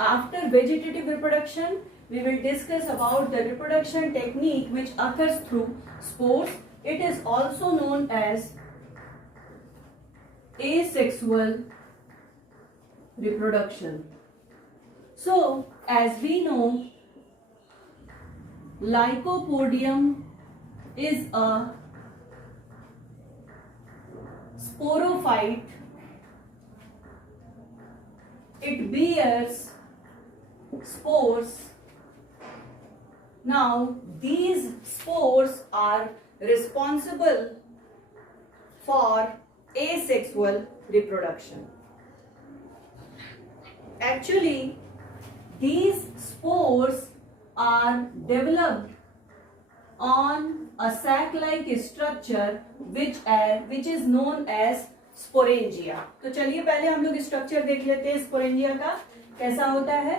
After vegetative reproduction, we will discuss about the reproduction technique which occurs through spores. It is also known as asexual reproduction. So, as we know, Lycopodium is a sporophyte. It bears spores. Now, these spores are responsible for asexual reproduction. Actually, these spores are developed on a sac-like structure which is known as sporangia. तो चलिए पहले हम लोग structure देख लेते हैं sporangia का कैसा होता है.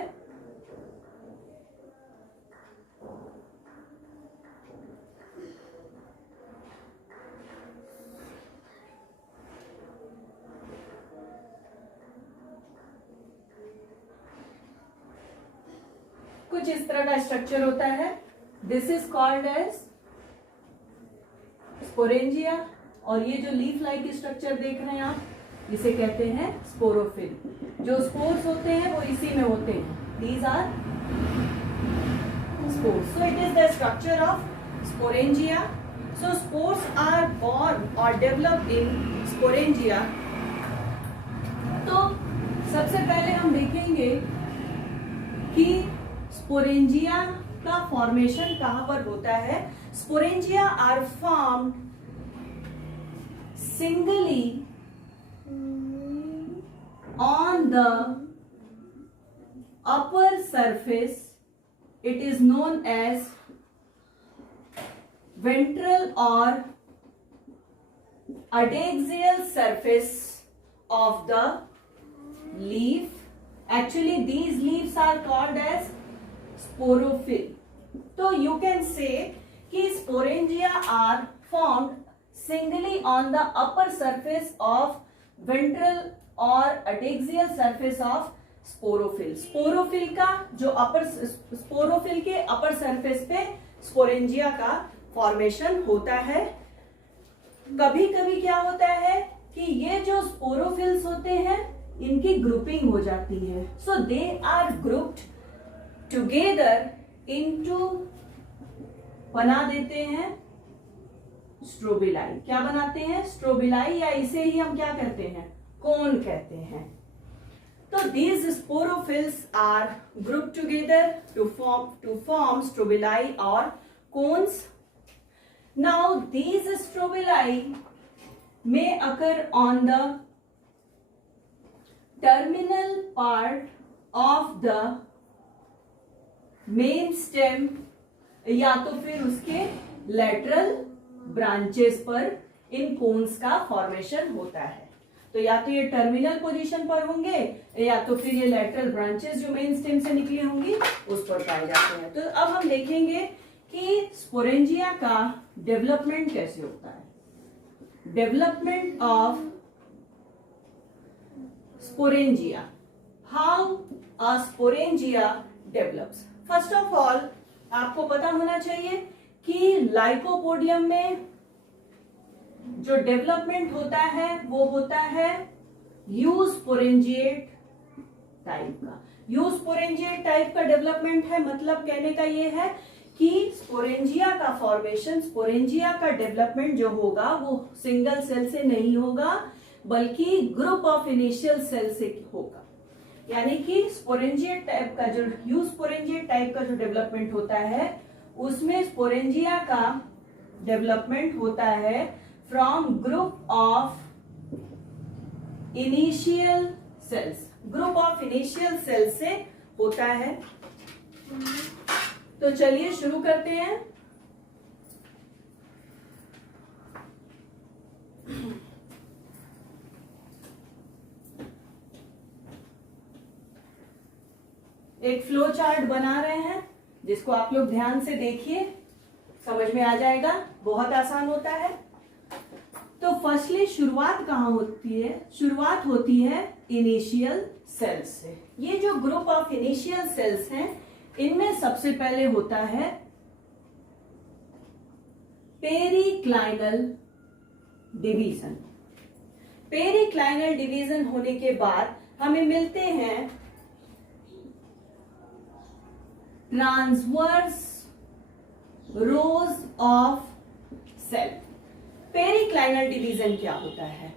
कुछ इस तरह का स्ट्रक्चर होता है. This is called as sporangia. और ये जो लीफ लाइक स्ट्रक्चर देख रहे हैं आप, इसे कहते हैं स्पोरोफिल. जो स्पोर्स होते हैं वो इसी में होते हैं. These are spores. So it is the structure of sporangia. So spores are born और डेवलप इन स्पोरेंजिया. तो सबसे पहले हम देखेंगे कि स्पोरेंजिया का फॉर्मेशन कहां पर होता है. Sporangia are formed singly on the upper surface. It is known as ventral or adaxial surface of the leaf. Actually, these leaves are called as sporophyll. So you can say कि sporangia are formed singly on the upper surface of ventral or adaxial surface of sporophyll. Sporophyll का जो अपर sporophyll के upper surface पे sporangia का formation होता है. कभी कभी क्या होता है कि ये जो स्पोरोफिल्स होते हैं इनकी ग्रुपिंग हो जाती है. So they are grouped together into, बना देते हैं स्ट्रोबिलाई. क्या बनाते हैं? स्ट्रोबिलाई, या इसे ही हम क्या कहते हैं? कोन कहते हैं. तो these sporophylls are grouped together to form strobili or cones. Now these strobili may occur on the terminal part of the main stem या तो फिर उसके lateral ब्रांचेस पर इन कोन्स का फॉर्मेशन होता है. तो या तो ये टर्मिनल पोजीशन पर होंगे या तो फिर ये लेटरल ब्रांचेस जो मेन स्टेम से निकली होंगी उस पर पाए जाते हैं. तो अब हम देखेंगे कि स्पोरेंजिया का डेवलपमेंट कैसे होता है. Development of sporangia. How a sporangia develops. First of all आपको पता होना चाहिए कि लाइकोपोडियम में जो डेवलपमेंट होता है वो होता है यूस्पोरेंजिएट टाइप का. यूस्पोरेंजिएट टाइप का डेवलपमेंट है. मतलब कहने का ये है कि स्पोरेंजिया का फॉर्मेशन, स्पोरेंजिया का डेवलपमेंट जो होगा वो सिंगल सेल से नहीं होगा बल्कि ग्रुप ऑफ इनिशियल सेल से होगा. यानी कि स्पोरेंजिएट टाइप का जो यूस्पोरेंजिएट टाइप का जो डेवलपमेंट होता है उसमें स्पोरेंजिया का डेवलपमेंट होता है from group of initial cells. Group of initial cells से होता है. तो चलिए शुरू करते हैं. एक फ्लो चार्ट बना रहे हैं जिसको आप लोग ध्यान से देखिए, समझ में आ जाएगा. बहुत आसान होता है. तो फर्स्टली शुरुआत कहाँ होती है? शुरुआत होती है इनिशियल सेल्स से। ये जो ग्रुप ऑफ इनिशियल सेल्स हैं, इनमें सबसे पहले होता है पेरिक्लाइनल डिवीजन। पेरिक्लाइनल डिवीजन होने के बाद हमें मिलते हैं transverse rows of cell. Periclinal division क्या होता है?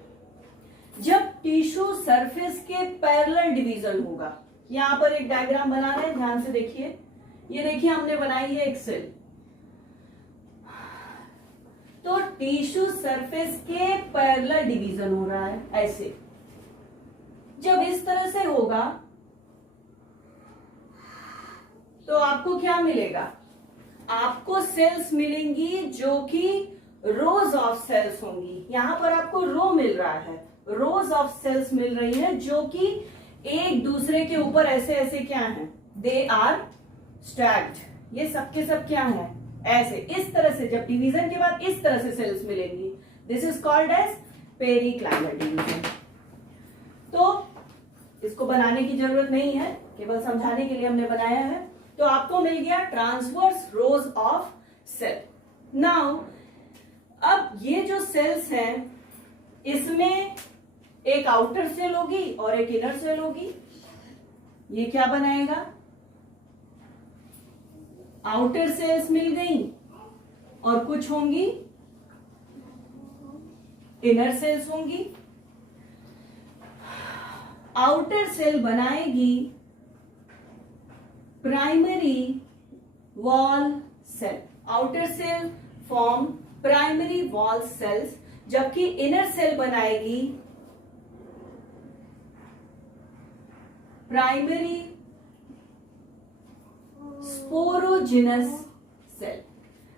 जब टिश्यू सरफेस के पैरेलल डिवीजन होगा। यहां पर एक डायग्राम बना रहे हैं, ध्यान से देखिए। ये देखिए हमने बनाई है एक सेल। तो टिश्यू सरफेस के पैरेलल डिवीजन हो रहा है ऐसे। जब इस तरह से होगा तो आपको क्या मिलेगा? आपको सेल्स मिलेंगी जो कि रोज ऑफ सेल्स होंगी। यहां पर आपको रो मिल रहा है, रोज ऑफ सेल्स मिल रही है जो कि एक दूसरे के ऊपर ऐसे ऐसे क्या है? They are stacked. ये सबके सब क्या है? ऐसे, इस तरह से। जब डिवीजन के बाद इस तरह से सेल्स मिलेंगी, this is called as periclinal division. तो इसको बनाने की जरूरत नहीं है, केवल समझाने के लिए हमने बनाया है। तो आपको मिल गया transverse rows of cell. Now अब ये जो सेल्स हैं, इसमें एक आउटर सेल होगी और एक इनर सेल होगी। ये क्या बनाएगा? आउटर सेल्स मिल गई और कुछ होंगी इनर सेल्स होंगी। आउटर सेल बनाएगी primary wall cell. Outer cell form primary wall cells, जबकि इनर सेल बनाएगी प्राइमरी स्पोरोजिनस सेल।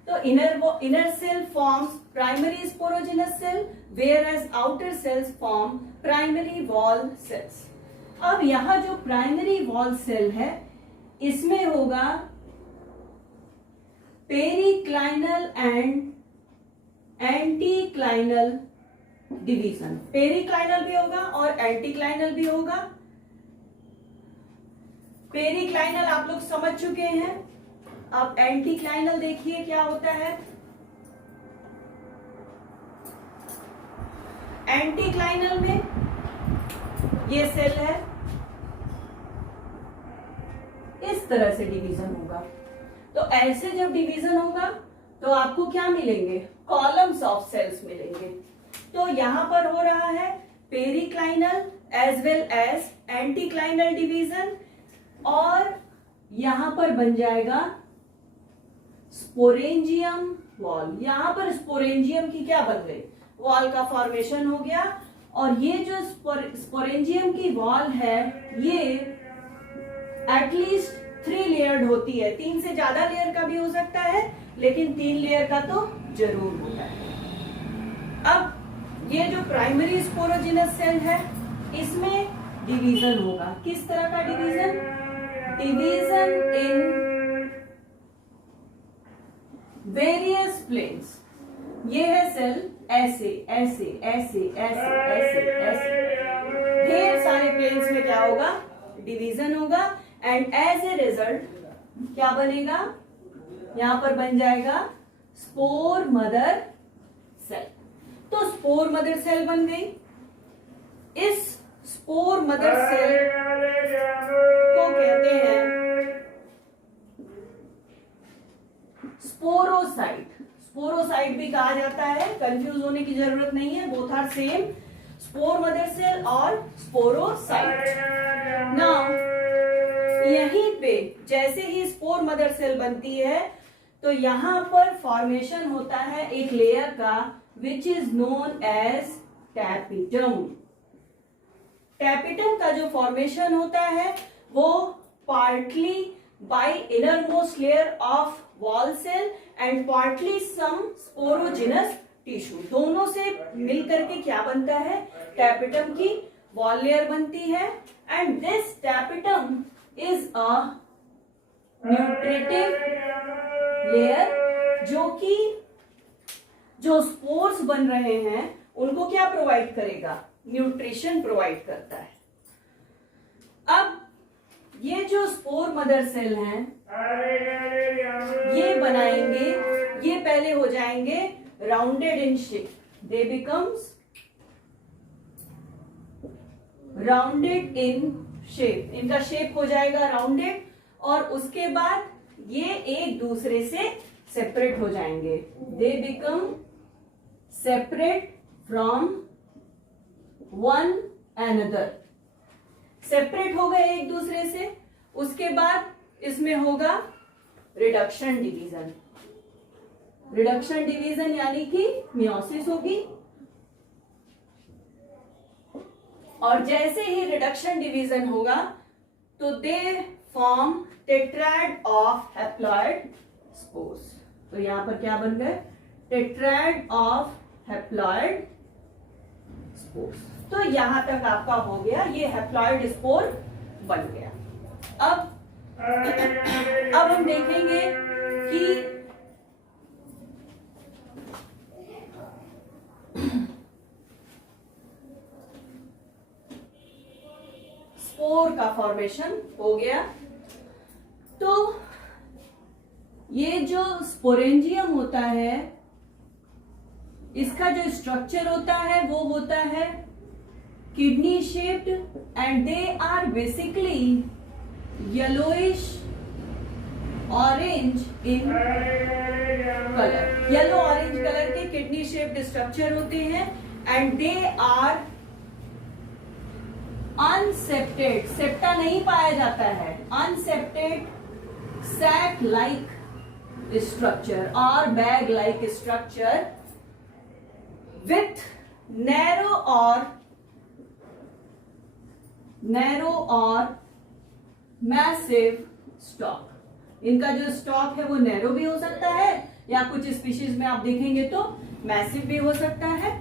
तो inner cell forms primary sporogenous cell, whereas outer cells form primary wall cells। अब यहां जो primary wall cell है, इसमें होगा पेरिक्लाइनल एंड एंटीक्लाइनल डिवीजन। पेरिक्लाइनल भी होगा और एंटीक्लाइनल भी होगा। पेरिक्लाइनल आप लोग समझ चुके हैं। अब एंटीक्लाइनल देखिए क्या होता है। एंटीक्लाइनल में ये सेल है, इस तरह से डिवीजन होगा। तो ऐसे जब डिवीजन होगा तो आपको क्या मिलेंगे? कॉलम्स ऑफ सेल्स मिलेंगे। तो यहां पर हो रहा है periclinal as well as anticlinal division, और यहां पर बन जाएगा स्पोरेंजियम वॉल। यहां पर स्पोरेंजियम की क्या बन गई? वॉल का फॉर्मेशन हो गया। और ये जो स्पोरेंजियम की वॉल है, ये एटलीस्ट 3 लेयर्ड होती है। 3 से ज्यादा लेयर का भी हो सकता है, लेकिन 3 लेयर का तो जरूर होता है। अब ये जो प्राइमरी स्पोरोजिनस सेल है, इसमें डिवीजन होगा। किस तरह का division? Division in various planes. ये है सेल ऐसे ऐसे ऐसे ऐसे ऐसे ऐसे, ढेर सारे प्लेन्स में क्या होगा? डिवीजन होगा। एंड एज ए रिजल्ट क्या बनेगा? यहां पर बन जाएगा स्पोर मदर सेल। तो स्पोर मदर सेल बन गई। इस स्पोर मदर सेल को कहते हैं स्पोरोसाइट। स्पोरोसाइट भी कहा जाता है, कंफ्यूज होने की जरूरत नहीं है, both are same, spore mother cell और स्पोरोसाइट। नाउ यहीं पे जैसे ही स्पोर मदर सेल बनती है, तो यहां पर फॉर्मेशन होता है एक लेयर का, which is known as tapetum. Tapetum का जो फॉर्मेशन होता है वो partly by innermost layer of wall cell and partly some sporogenous tissue. दोनों से मिलकर के क्या बनता है? टैपिटम की वॉल लेयर बनती है। And this tapetum is a nutritive layer, जो कि जो स्पोर्स बन रहे हैं उनको क्या प्रोवाइड करेगा? न्यूट्रिशन प्रोवाइड करता है। अब ये जो स्पोर मदर सेल हैं, ये बनाएंगे, ये पहले हो जाएंगे rounded in shape, they becomes rounded in shape, इनका शेप हो जाएगा राउंडेड, और उसके बाद ये एक दूसरे से सेपरेट हो जाएंगे, they become separate from one another, separate हो गए एक दूसरे से। उसके बाद इसमें होगा रिडक्शन डिवीजन, रिडक्शन डिवीजन यानी कि मियोसिस होगी, और जैसे ही रिडक्शन डिवीजन होगा तो they form tetrad of haploid spores. तो यहां पर क्या बन गए? Tetrad of haploid spores. तो यहां तक आपका हो गया, ये हैप्लॉइड स्पोर बन गया। अब हम देखेंगे कि स्पोर का फॉर्मेशन हो गया। तो ये जो स्पोरेंजियम होता है, इसका जो स्ट्रक्चर होता है वो होता है kidney shaped, and they are basically yellowish orange in colour, yellow orange colour के किडनी शेप्ड स्ट्रक्चर होते हैं, and they are unseptated, septa नहीं पाया जाता है, अनसेप्टेड सैक लाइक स्ट्रक्चर और bag like structure with narrow और मैसिव स्टॉक। इनका जो स्टॉक है वो नैरो भी हो सकता है, या कुछ स्पीशीज में आप देखेंगे तो मैसिव भी हो सकता है।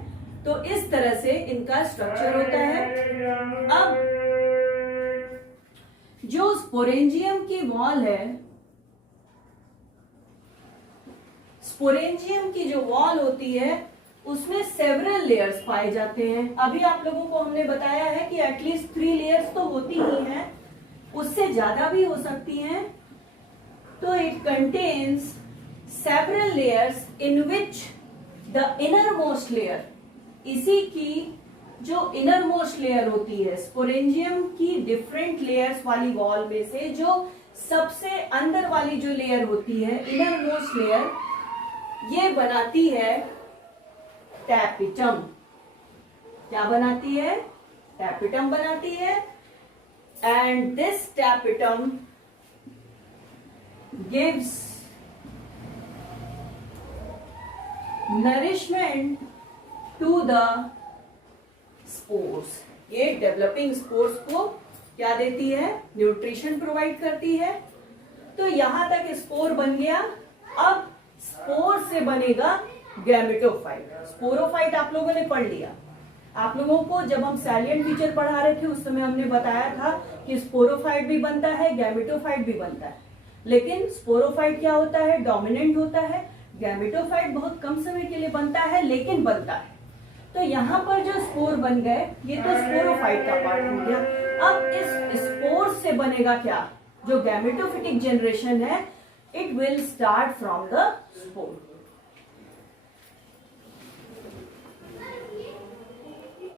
तो इस तरह से इनका स्ट्रक्चर होता है। अब जो स्पोरेंजियम की वॉल है, स्पोरेंजियम की जो वॉल होती है उसमें सेवरल लेयर्स पाए जाते हैं। अभी आप लोगों को हमने बताया है कि एटलीस्ट 3 लेयर्स तो होती ही हैं, उससे ज्यादा भी हो सकती हैं। तो it contains several layers in which the inner most layer, इसी की जो इनर मोस्ट लेयर होती है स्पोरेंजियम की डिफरेंट लेयर्स वाली वॉल में से जो सबसे अंदर वाली जो लेयर होती है, इनर मोस्ट लेयर, ये बनाती है टैपिटम। क्या बनाती है? टैपिटम बनाती है। And this tapetum gives nourishment to the spores. ये डेवलपिंग स्पोर्स को क्या देती है? न्यूट्रिशन प्रोवाइड करती है। तो यहां तक स्पोर बन गया। अब स्पोर से बनेगा गैमेटोफाइट। स्पोरोफाइट आप लोगों ने पढ़ लिया। आप लोगों को जब हम सैलिएंट फीचर पढ़ा रहे थे उस समय हमने बताया था कि स्पोरोफाइट भी बनता है, गैमेटोफाइट भी बनता है। लेकिन स्पोरोफाइट क्या होता है? डोमिनेंट होता है। गैमेटोफाइट बहुत कम समय के लिए बनता है, लेकिन बनता है। तो यहाँ पर जो स्पोर बन गए, ये तो स्पोरोफाइट का पार्ट हो गया। अब इस स्पोर से बनेगा क्या? जो गैमेटोफिटिक जनरेशन है, it will start from the spore.